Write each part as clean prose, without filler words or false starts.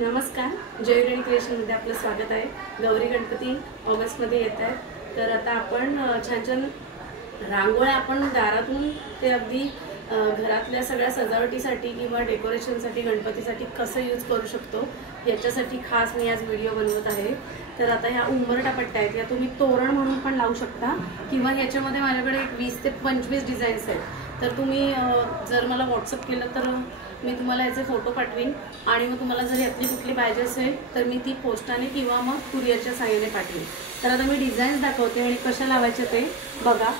नमस्कार, जयगणी क्रिएशनमध्ये आपलं स्वागत आहे। गौरी गणपती ऑगस्टमध्ये येत आहेत, तर आता आपण छान छान रांगोळ्या आपण दारातून ते अगदी घरातल्या सगळ्या सजावटीसाठी किंवा डेकोरेशनसाठी गणपतीसाठी कसं यूज करू शकतो याच्यासाठी खास मी आज व्हिडिओ बनवत आहे। तर आता ह्या उंबरठा पट्ट्या आहेत, या तुम्ही तोरण म्हणून पण लावू शकता किंवा याच्यामध्ये माझ्याकडे एक 20 ते 25 डिझाईन्स आहेत। तर तुम्ही जर मला व्हॉट्सअप केलं तर मी तुम्हाला याचे फोटो पाठवीन आणि मग तुम्हाला जर यातली कुठली पाहिजे असेल तर मी ती पोस्टाने किंवा मग कुरिअरच्या सहाय्याने पाठवेन। तर आता मी डिझाईन्स दाखवते आणि कशा लावायचे ते बघा।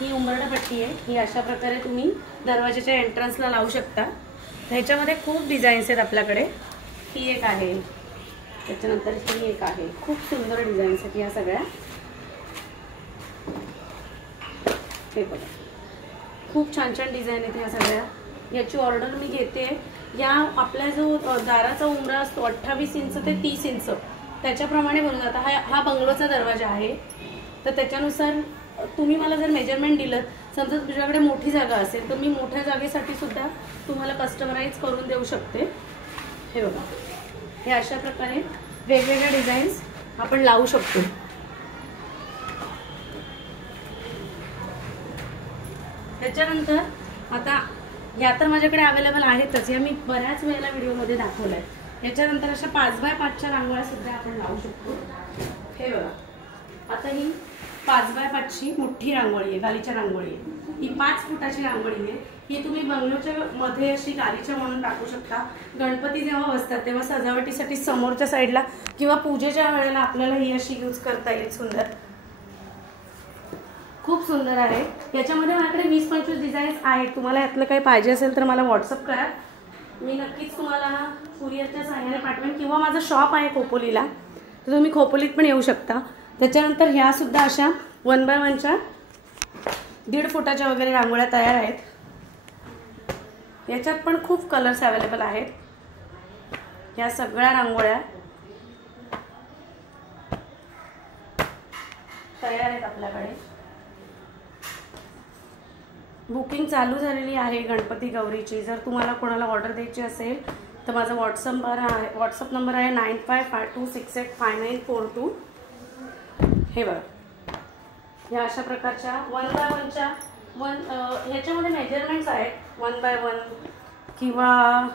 ही उंबरठा पट्टी आहे, ही अशा प्रकारे तुम्ही दरवाजाच्या एंट्रन्सला लावू शकता। ह्याच्यामध्ये खूप डिझाईन्स आहेत आपल्याकडे। ही एक आहे, त्याच्यानंतर ही एक आहे, खूप सुंदर डिझाईन्स आहेत या सगळ्या। हे बघा, खूप छान छान डिझाईन आहेत ह्या सगळ्या। याची ऑर्डर मी घेते। या आपला जो दाराचा उंबरा असतो 28 इंच ते 30 इंच त्याच्याप्रमाणे बनवून जातं। हा बंगलोचा दरवाजा आहे, तर त्याच्यानुसार तुम्ही मला जर मेजरमेंट दिलं, समजा तुझ्याकडे मोठी जागा असेल तर मी मोठ्या जागेसाठी सुद्धा तुम्हाला कस्टमाइज करून देऊ शकते। हे बघा, हे अशा प्रकारे वेगवेगळ्या डिझाईन्स आपण लावू शकतो। त्याच्यानंतर आता या तर माझ्याकडे अवेलेबल आहेतच, या मी बऱ्याच वेळेला व्हिडिओमध्ये दाखवलंय। याच्यानंतर अशा 5x5च्या रांगोळ्या सुद्धा आपण लावू शकतो। हे बघा, आता ही 5x5ची मोठी रांगोळी आहे, गालीच्या रांगोळी आहे। ही 5 फुटाची रांगोळी आहे। ही तुम्ही बंगलोच्या मध्ये अशी गालीच्या म्हणून टाकू शकता। गणपती जेव्हा बसतात तेव्हा सजावटीसाठी समोरच्या साईडला किंवा पूजेच्या वेळेला आपल्याला ही अशी यूज करता येईल। सुंदर, खूप सुंदर आहे। याच्यामध्ये माझ्याकडे 20-25 डिझाईन्स आहेत। तुम्हाला यातलं काही पाहिजे असेल तर मला व्हॉट्सअप करा, मी नक्कीच तुम्हाला कुरिअरच्या सहाय्याने पाठवेन किंवा माझं शॉप आहे खोपोलीला, तर तुम्ही खोपोलीत पण येऊ शकता। त्याच्यानंतर ह्या सुद्धा अशा 1x1च्या 1.5 फुटाच्या वगैरे रांगोळ्या तयार आहेत। याच्यात पण खूप कलर्स अवेलेबल आहेत। ह्या सगळ्या रांगोळ्या तयार आहेत आपल्याकडे। बुकिंग चालू झालेली आहे गणपती गौरीची। जर तुम्हाला कोणाला ऑर्डर द्यायची असेल तर माझा व्हॉट्सअप नंबर आहे 9552685942। हे बघा, या अशा प्रकारच्या 1x1च्या ह्याच्यामध्ये मेजरमेंट्स आहेत 1x1 किंवा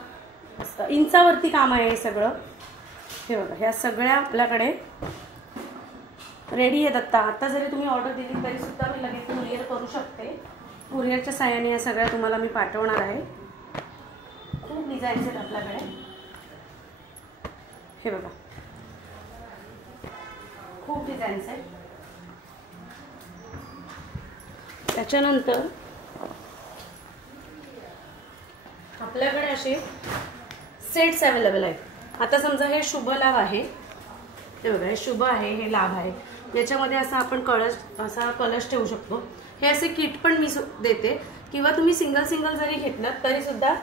इंचावरती काम आहे हे सगळं। हे बघा, ह्या सगळ्या आपल्याकडे रेडी आहेत। आता जरी तुम्ही ऑर्डर दिली तरी सुद्धा मी लगेच कुरिअर करू शकते। कुरिअरच्या सहाय्याने या सगळ्या तुम्हाला मी पाठवणार आहे। खूप डिझाईन्स आहेत आपल्याकडे। हे बघा, खूप डिझाईन्स आहेत। त्याच्यानंतर आपल्याकडे असे सेट्स अवेलेबल आहेत। आता समजा हे शुभ लाभ आहे, हे बघा, हे शुभ आहे, हे लाभ आहे। याच्यामध्ये असा आपण कलश ठेवू शकतो। हे असे किट पण मी देते किंवा तुम्ही सिंगल जरी घेतलं तरी सुद्धा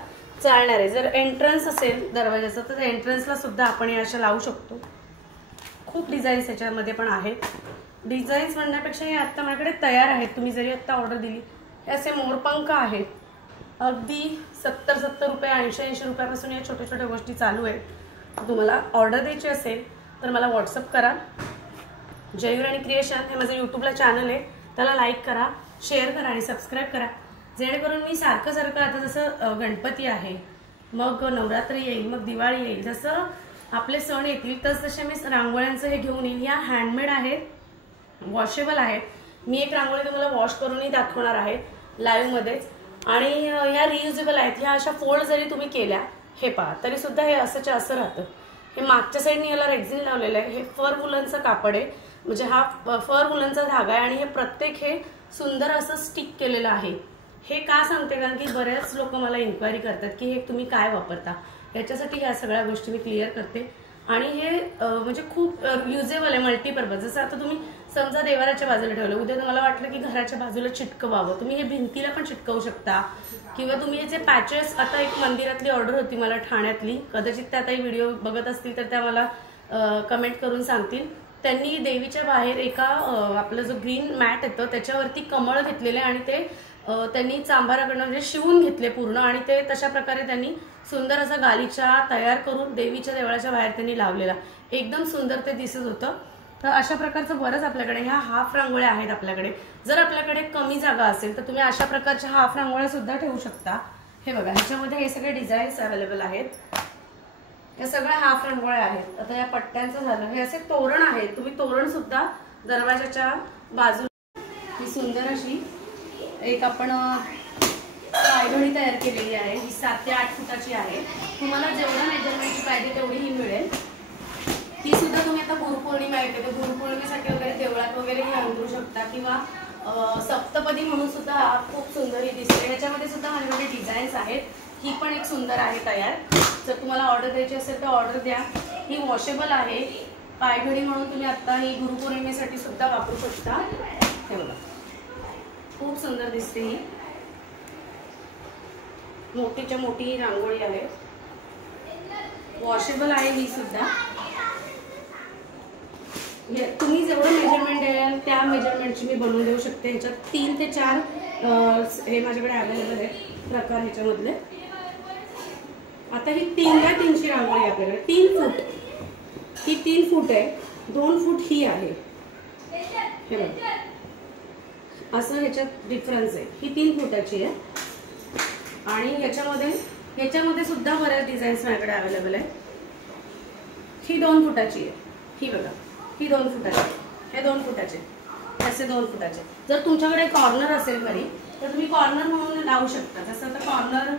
चालणार आहे। जर एंट्रन्स असेल दरवाजाचं तर एंट्रन्सला सुद्धा आपण हे अशा लावू शकतो। खूप डिझाईन्स याच्यामध्ये पण आहेत। डिझाईन्स म्हणण्यापेक्षा हे आता माझ्याकडे तयार आहेत, तुम्ही जरी आता ऑर्डर दिली। हे असे मोरपंख आहेत, अगदी 70 रुपये 80 रुपयापासून या छोट्या छोट्या गोष्टी चालू आहेत। तुम्हाला ऑर्डर द्यायची असेल तर मला व्हॉट्सअप करा। जयगणी क्रिएशन हे माझं यूट्यूबला चॅनल आहे, त्याला लाईक करा, शेअर करा आणि सबस्क्राईब करा, जेणेकरून मी सारखं आता जसं गणपती आहे, मग नवरात्री येईल, मग दिवाळी येईल, जसं आपले सण येतील तसं मी रांगोळ्यांचं हे घेऊन येईल। या हँडमेड आहेत, वॉशेबल आहेत। मी एक रांगोळी तुम्हाला वॉश करूनही दाखवणार आहे लाईव्ह मध्येच, आणि ह्या रियुजेबल आहेत। ह्या अशा फोल्ड जरी तुम्ही केल्या, हे पहा, तरी सुद्धा हे असंच्या असं राहतं। हे मागच्या साईडने याला रेक्झिन लावलेलं आहे। हे फर वुलनचं कापड आहे, म्हणजे हा फर वुलनचा धागा आहे, आणि हे प्रत्येक हे सुंदर असं स्टिक केलेलं आहे। हे का सांगते, कारण की बरेच लोक मला इन्क्वायरी करतात की हे तुम्ही काय वापरता, याच्यासाठी ह्या सगळ्या गोष्टी मी क्लिअर करते। आणि हे म्हणजे खूप युजेबल आहे, मल्टीपर्पज। जसं आता तुम्ही समजा देवाराच्या बाजूला ठेवलं, उद्या तुम्हाला वाटलं की घराच्या बाजूला चिटकवावं, तुम्ही हे भिंतीला पण चिटकवू शकता। किंवा तुम्ही हे जे पॅचेस, आता एक मंदिरातली ऑर्डर होती मला ठाण्यातली, कदाचित त्या ताई व्हिडिओ बघत असतील तर त्या मला कमेंट करून सांगतील। त्यांनी देवीच्या बाहेर एका आपला जो ग्रीन मॅट येतो त्याच्यावरती कमळ घेतलेले आणि ते त्यांनी चांभाराकडून म्हणजे शिवून घेतले पूर्ण आणि ते तशा प्रकारे त्यांनी सुंदर असा गालीचा तयार करून देवीच्या देवळाच्या बाहेर त्यांनी लावलेला, एकदम सुंदर ते दिसत होतं. तर अशा प्रकारचं बरंच आपल्याकडे ह्या हाफ रांगोळ्या आहेत आपल्याकडे. जर आपल्याकडे कमी जागा असेल तर तुम्ही अशा प्रकारच्या हाफ रांगोळ्या सुद्धा ठेवू शकता. हे बघा, ह्याच्यामध्ये हे सगळे डिझाईन्स अवेलेबल आहेत. या सगळ्या हाफ रांगोळ्या आहेत. आता या पट्ट्यांचं झालं, हे असे तोरण आहेत. तुम्ही तोरण सुद्धा दरवाजाच्या बाजूला ही सुंदर अशी एक आपण पायघडी तयार केलेली आहे. ही 7 ते 8 फुटाची आहे. तुम्हाला जेवढा मेजरमेंटची पाहिजे तेवढी ही मिळेल. ती सुद्धा तुम्ही आता गुरुपौर्णिमा येते तर गुरुपौर्णिमेसाठी वगैरे देवळात वगैरे ही अंतरू शकता, किंवा सप्तपदी म्हणून सुद्धा खूप सुंदर ही दिसते. ह्याच्यामध्ये सुद्धा माझ्याकडे डिझाईन्स आहेत. ही पण एक सुंदर आहे तयार. जर तुम्हाला ऑर्डर द्यायची असेल तर ऑर्डर द्या. ही वॉशेबल आहे, पायघडी म्हणून तुम्ही आता ही गुरुपौर्णिमेसाठी सुद्धा वापरू शकता. हे बघा, खूप सुंदर दिसते. ही मोठीच्या मोठी ही रांगोळी आहे, वॉशेबल आहे ही सुद्धा. तुम्ही जेवढं मेजरमेंट द्याल त्या मेजरमेंटची मी बनवून देऊ शकते. ह्याच्यात 3 ते 4 हे माझ्याकडे अवेलेबल आहेत प्रकार ह्याच्यामधले. आता ही 3x3 ची रांगोळी आहे आपल्याकडे. 3 फूट, ही 3 फूट आहे. 2 फूट ही आहे. हे बघा, असं ह्याच्यात डिफरन्स आहे. ही 3 फुटाची आहे आणि ह्याच्यामध्ये सुद्धा बऱ्याच डिझाईन्स माझ्याकडे अवेलेबल आहे. ही 2 फुटाची आहे. ही बघा, ही 2 फुटाची, हे 2 फुटाचे, असे 2 फुटाचे. जर तुमच्याकडे कॉर्नर असेल घरी तर तुम्ही कॉर्नर म्हणून लावू शकता. जसं आता कॉर्नर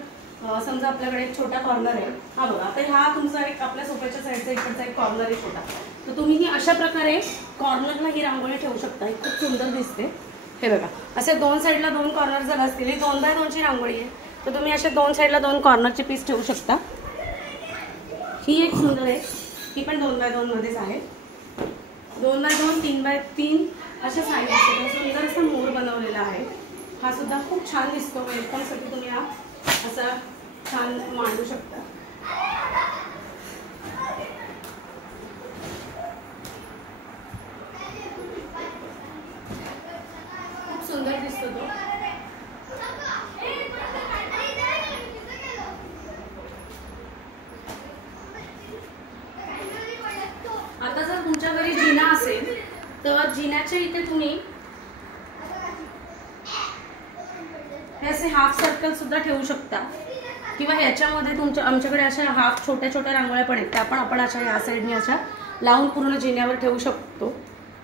समजा आपल्याकडे एक छोटा कॉर्नर आहे. हा बघा, आता हा तुमचा एक आपल्या सोफ्याच्या साईडचा इकडचा एक कॉर्नर आहे छोटा, तर तुम्ही ही अशा प्रकारे कॉर्नरला ही रांगोळी ठेवू शकता. ही खूप सुंदर दिसते. हे बघा, असे 2 साईडला 2 कॉर्नर जर असतील, ही 2x2 ची रांगोळी आहे, तर तुम्ही असे 2 साईडला 2 कॉर्नरचे पीस ठेवू शकता. ही एक सुंदर आहे, ही पण 2x2 मध्येच आहे. 2x2, 3x3 अशा साईडचे सुंदर असा मोर बनवलेला आहे. हा सुद्धा खूप छान दिसतो. वेलकमसाठी तुम्ही हा असा छान मांडू शकता. खूप सुंदर दिसतो तो. आता जर तुमच्या घरी जिना असेल तर जिन्याच्या इथे तुम्ही हे असे हाफ सर्कल सुद्धा ठेवू शकता, किंवा ह्याच्यामध्ये आमच्याकडे अशा हाफ छोट्या छोट्या रांगोळ्या पण आहेत, त्या पण आपण अशा या साईडने अशा लावून पूर्ण जिन्यावर ठेवू शकतो.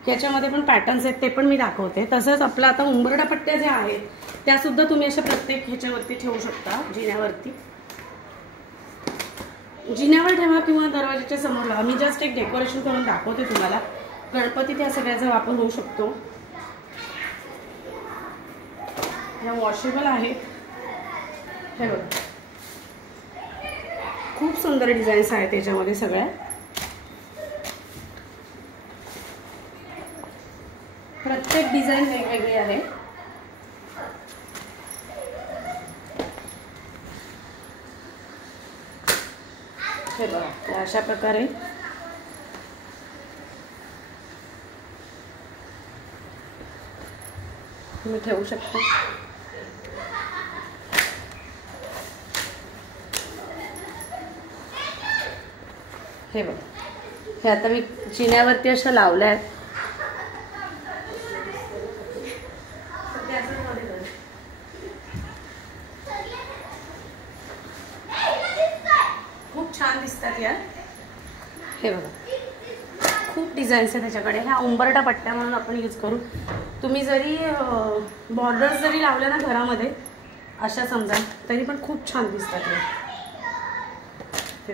ह्याच्यामध्ये पण पॅटर्न्स आहेत, ते पण मी दाखवते. तसंच आपला आता उंबरडा पट्ट्या ज्या आहेत त्या सुद्धा तुम्ही अशा प्रत्येक ह्याच्यावरती ठेवू शकता. जिन्यावरती, जिन्यावर ठेवा किंवा दरवाजाच्या समोर लावा. मी जस्ट एक डेकोरेशन करून दाखवते तुम्हाला. गणपती त्या सगळ्याचा वापर होऊ शकतो. ह्या वॉशेबल आहेत. हे बघा, खूप सुंदर डिझाईन्स आहेत त्याच्यामध्ये सगळ्या. प्रत्येक डिझाईन वेगवेगळी आहे. हे बघा, अशा प्रकारे तुम्ही ठेवू शकता. हे बघा, हे आता मी जिन्यावरती अशा लावल्या आहेत. खूप छान दिसतात या. हे बघा, खूप डिझाईन्स आहेत त्याच्याकडे. ह्या उंबरटा पट्ट्या म्हणून आपण यूज करू. तुम्ही जरी बॉर्डर्स जरी लावल्या ना घरामध्ये अशा समजा, तरी पण खूप छान दिसतात हे.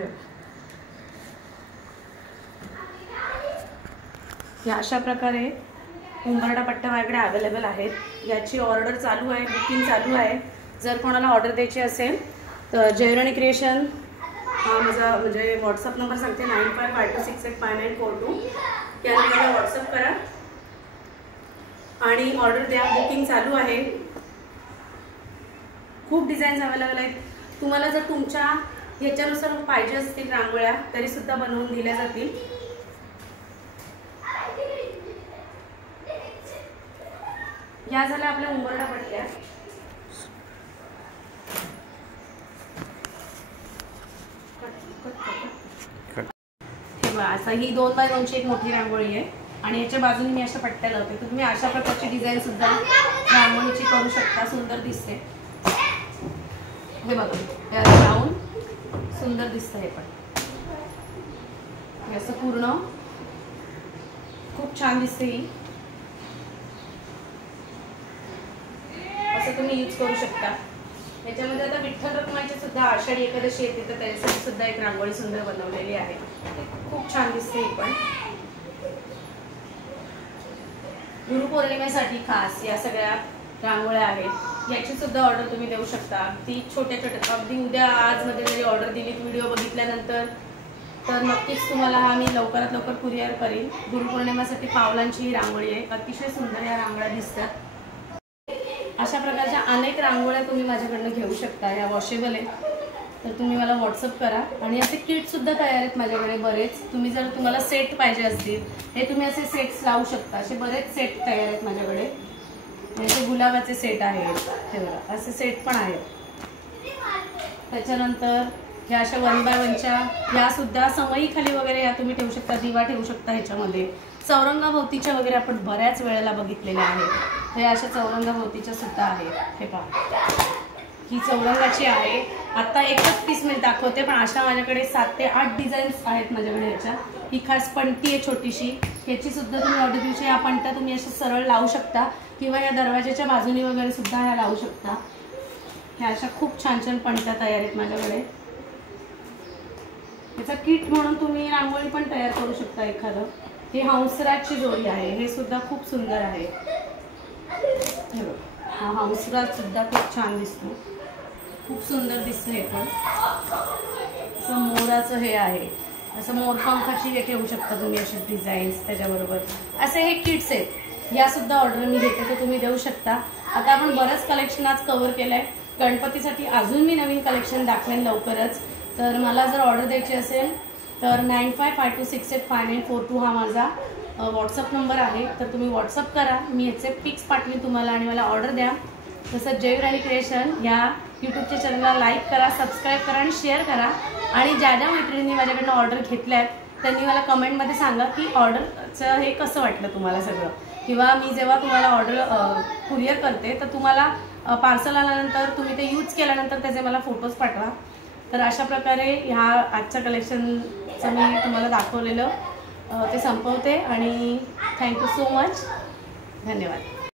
या अशा प्रकारे उंबरटा पट्ट्या माझ्याकडे अवेलेबल आहेत. याची ऑर्डर चालू आहे, बुकिंग चालू आहे. जर कोणाला ऑर्डर द्यायची असेल तर जयराणी क्रिएशन हा माझा म्हणजे व्हॉट्सअप नंबर सांगते, 9552685942. त्या नंबरला व्हॉट्सअप करा आणि ऑर्डर द्या. बुकिंग चालू आहे. खूप डिझाईन्स अवेलेबल आहेत. तुम्हाला जर तुमच्या ह्याच्यानुसार पाहिजे असतील रांगोळ्या तरी सुद्धा बनवून दिल्या जातील. या झाल्या आपल्या उंबरटा पट्ट्या. असं ही 2 बाय 2 ची एक मोठी रांगोळी आहे आणि याच्या बाजूने मी अशा पट्ट्या लावते, तर तुम्ही अशा प्रकारची डिझाईन सुद्धा रांगोळीची करू शकता. सुंदर दिसते. हे बघा, हे राऊंड सुंदर दिसतं. हे पण असं पूर्ण खूप छान दिसते. ही असं तुम्ही यूज करू शकता. याच्यामध्ये आता विठ्ठल रखुमाईची सुद्धा आषाढी एकादशी येते, तर त्याच्यासाठी सुद्धा एक रांगोळी सुंदर बनवलेली आहे. खूप छान दिसते. ही पण गुरुपौर्णिमेसाठी खास या सगळ्या रांगोळ्या आहेत. याची सुद्धा ऑर्डर तुम्ही देऊ शकता. ती छोट्या छोट्या अगदी उद्या आज मध्ये जरी ऑर्डर दिली, व्हिडिओ बघितल्यानंतर, तर नक्कीच तुम्हाला हा मी लवकरात लवकर कुरिअर करीन. गुरुपौर्णिमेसाठी पावलांची ही रांगोळी आहे. अतिशय सुंदर या रांगोळ्या दिसतात. अशा प्रकारच्या अनेक रांगोळ्या तुम्ही माझ्याकडनं घेऊ शकता. या वॉशेबल आहेत, तर तुम्ही मला व्हॉट्सअप करा. आणि असे किटसुद्धा तयार आहेत माझ्याकडे बरेच. तुम्हाला सेट पाहिजे असतील, हे तुम्ही असे सेट्स लावू शकता. असे बरेच सेट तयार आहेत माझ्याकडे. हे गुलाबाचे सेट आहेत, हे बघा असे सेट पण आहेत. त्याच्यानंतर ह्या अशा 1 बाय 1च्या ह्या सुद्धा समई खाली वगैरे या तुम्ही ठेवू शकता. दिवा ठेवू शकता ह्याच्यामध्ये. चौरंगाभोवतीच्या वगैरे आपण बऱ्याच वेळेला बघितलेल्या आहेत. हे अशा चौरंगाभोवतीच्या सुद्धा आहेत. हे पहा, ही चौरंगाची आहे. आता एकच पीस मी दाखवते, पण अशा माझ्याकडे 7 ते 8 डिझाईन्स आहेत माझ्याकडे ह्याच्या. ही खास पणती आहे छोटीशी. ह्याची सुद्धा तुम्ही ऑर्डर देऊ शकता. या पणत्या तुम्ही अशा सरळ लावू शकता किंवा या दरवाजाच्या बाजूने वगैरे सुद्धा ह्या लावू शकता. ह्या अशा खूप छान छान पणत्या तयार आहेत माझ्याकडे. याचा किट म्हणून तुम्ही रांगोळी पण तयार करू शकता एखादं. हे हंसराजची जोडी आहे. हे सुद्धा खूप सुंदर आहे. हे बघ, हा हंसराज सुद्धा खूप छान दिसतो. खूप सुंदर दिसतं. हे पण असं मोराचं हे आहे. असं मोरपंखाची हे ठेवू शकता तुम्ही अशी डिझाईन्स. त्याच्याबरोबर असे हे किट्स आहेत. या सुद्धा ऑर्डर मी घेते, तर तुम्ही देऊ शकता. आता आपण बरंच कलेक्शन आज कव्हर केलं आहे. गणपतीसाठी अजून मी नवीन कलेक्शन दाखवेन लवकरच. तर मला जर ऑर्डर द्यायची असेल तर 9552685942 हा माझा व्हॉट्सअप नंबर आहे. तर तुम्ही व्हॉट्सअप करा, मी याचे पिक्स पाठवीन तुम्हाला आणि मला ऑर्डर द्या. तसंच जय राणी क्रिएशन या यूट्यूबच्या चॅनलला लाईक करा, सबस्क्राईब करा आणि शेअर करा. आणि ज्या ज्या मैत्रिणींनी माझ्याकडनं ऑर्डर घेतल्या आहेत त्यांनी मला कमेंटमध्ये सांगा की ऑर्डरचं हे कसं वाटलं तुम्हाला सगळं. किंवा मी जेव्हा तुम्हाला ऑर्डर कुरिअर करते तर तुम्हाला पार्सल आल्यानंतर तुम्ही ते यूज केल्यानंतर त्याचे मला फोटोज पाठवा. तर अशा प्रकारे ह्या आजच्या कलेक्शनचं मी तुम्हाला दाखवलेलं ते संपवते. आणि थँक्यू सो मच. धन्यवाद.